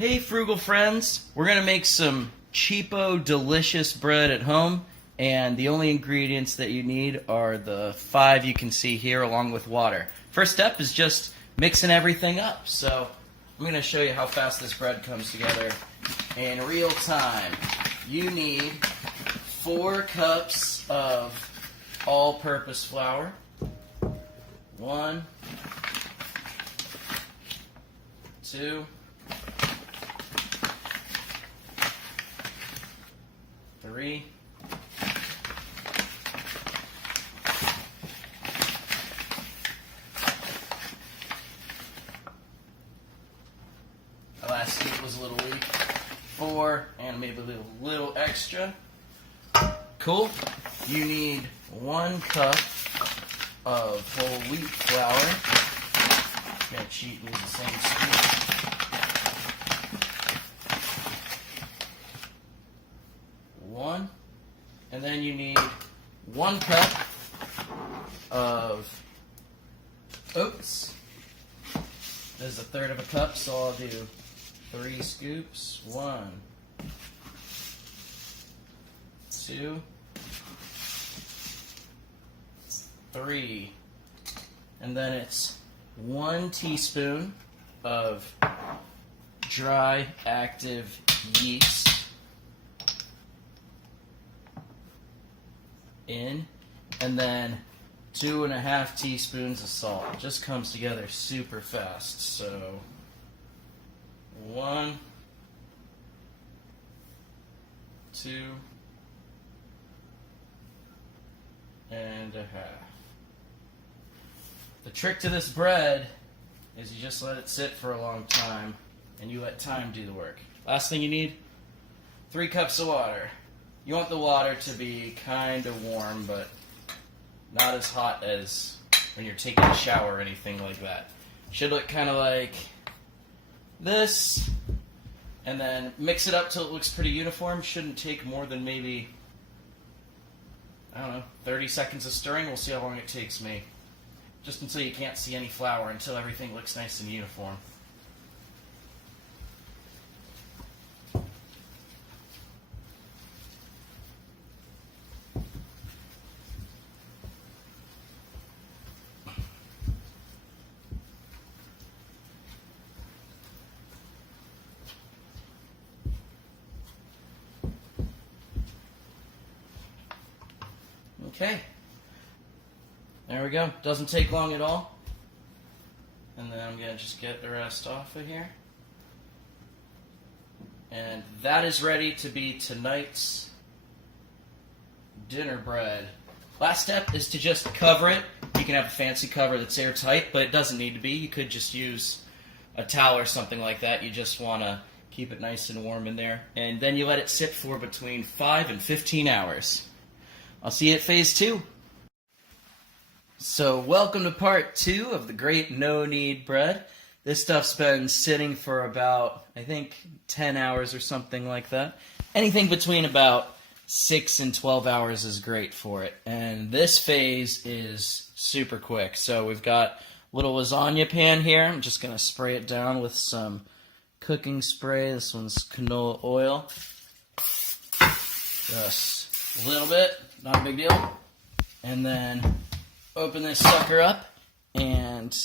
Hey frugal friends, we're going to make some cheapo, delicious bread at home, and the only ingredients that you need are the 5 you can see here along with water. First step is just mixing everything up, so I'm going to show you how fast this bread comes together in real time. You need 4 cups of all-purpose flour, 1, 2, 3, 4, and maybe a little extra. Cool. You need 1 cup of whole wheat flour. Gotta cheat and use the same scoop. 1. And then you need 1 cup of oats. This is 1/3 of a cup, so I'll do 3 scoops. 1, 2, 3. And then it's 1 teaspoon of dry active yeast in, and then 2.5 teaspoons of salt. It just comes together super fast. So 1, 2 and a half. The trick to this bread is you just let it sit for a long time and you let time do the work. Last thing you need, 3 cups of water. You want the water to be kind of warm, but not as hot as when you're taking a shower or anything like that. Should look kind of like this, and then mix it up till it looks pretty uniform. Shouldn't take more than maybe, I don't know, 30 seconds of stirring. We'll see how long it takes me. Just until you can't see any flour, until everything looks nice and uniform. Okay, there we go. Doesn't take long at all. And then I'm going to just get the rest off of here. And that is ready to be tonight's dinner bread. Last step is to just cover it. You can have a fancy cover that's airtight, but it doesn't need to be. You could just use a towel or something like that. You just want to keep it nice and warm in there. And then you let it sit for between 5 and 15 hours. I'll see you at phase 2. So welcome to part 2 of the great no-knead bread. This stuff's been sitting for about, I think, 10 hours or something like that. Anything between about 6 and 12 hours is great for it. And this phase is super quick. So we've got a little lasagna pan here. I'm just going to spray it down with some cooking spray. This one's canola oil. Just a little bit. Not a big deal. And then open this sucker up, and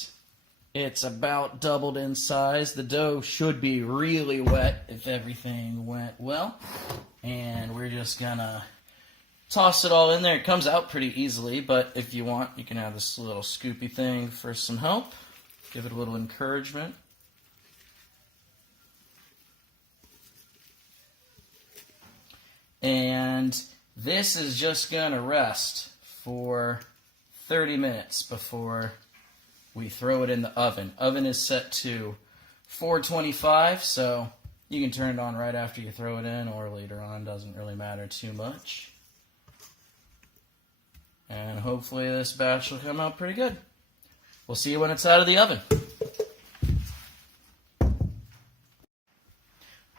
it's about doubled in size. The dough should be really wet if everything went well. And we're just gonna toss it all in there. It comes out pretty easily, but if you want, you can have this little scoopy thing for some help. Give it a little encouragement. And this is just going to rest for 30 minutes before we throw it in the oven. Oven is set to 425, so you can turn it on right after you throw it in or later on. Doesn't really matter too much. And hopefully this batch will come out pretty good. We'll see you when it's out of the oven.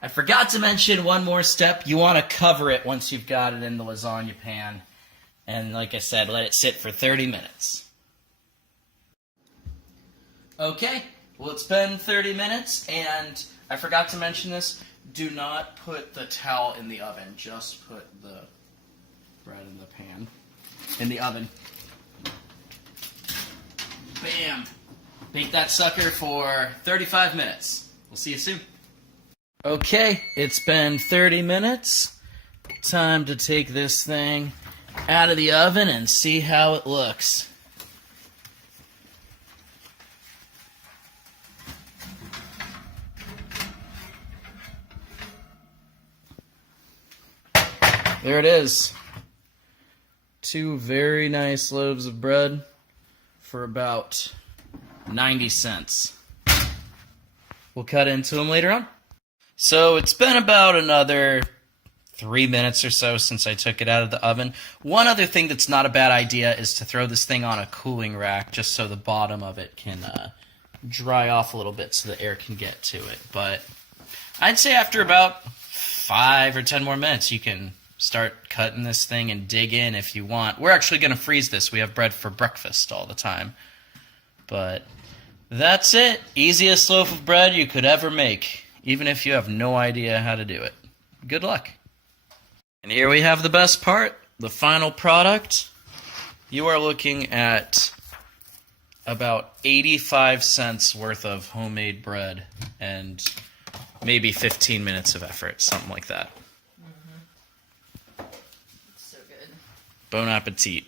I forgot to mention one more step. You want to cover it once you've got it in the lasagna pan. And like I said, let it sit for 30 minutes. Okay, well it's been 30 minutes and I forgot to mention this. Do not put the towel in the oven. Just put the bread in the pan. In the oven. Bam! Bake that sucker for 35 minutes. We'll see you soon. Okay, it's been 30 minutes. Time to take this thing out of the oven and see how it looks. There it is. 2 very nice loaves of bread for about 90 cents. We'll cut into them later on. So it's been about another 3 minutes or so since I took it out of the oven. One other thing that's not a bad idea is to throw this thing on a cooling rack just so the bottom of it can dry off a little bit so the air can get to it. But I'd say after about 5 or 10 more minutes you can start cutting this thing and dig in if you want. We're actually going to freeze this. We have bread for breakfast all the time. But that's it. Easiest loaf of bread you could ever make, even if you have no idea how to do it. Good luck. And here we have the best part, the final product. You are looking at about 85 cents worth of homemade bread and maybe 15 minutes of effort, something like that. So good. Bon appetit.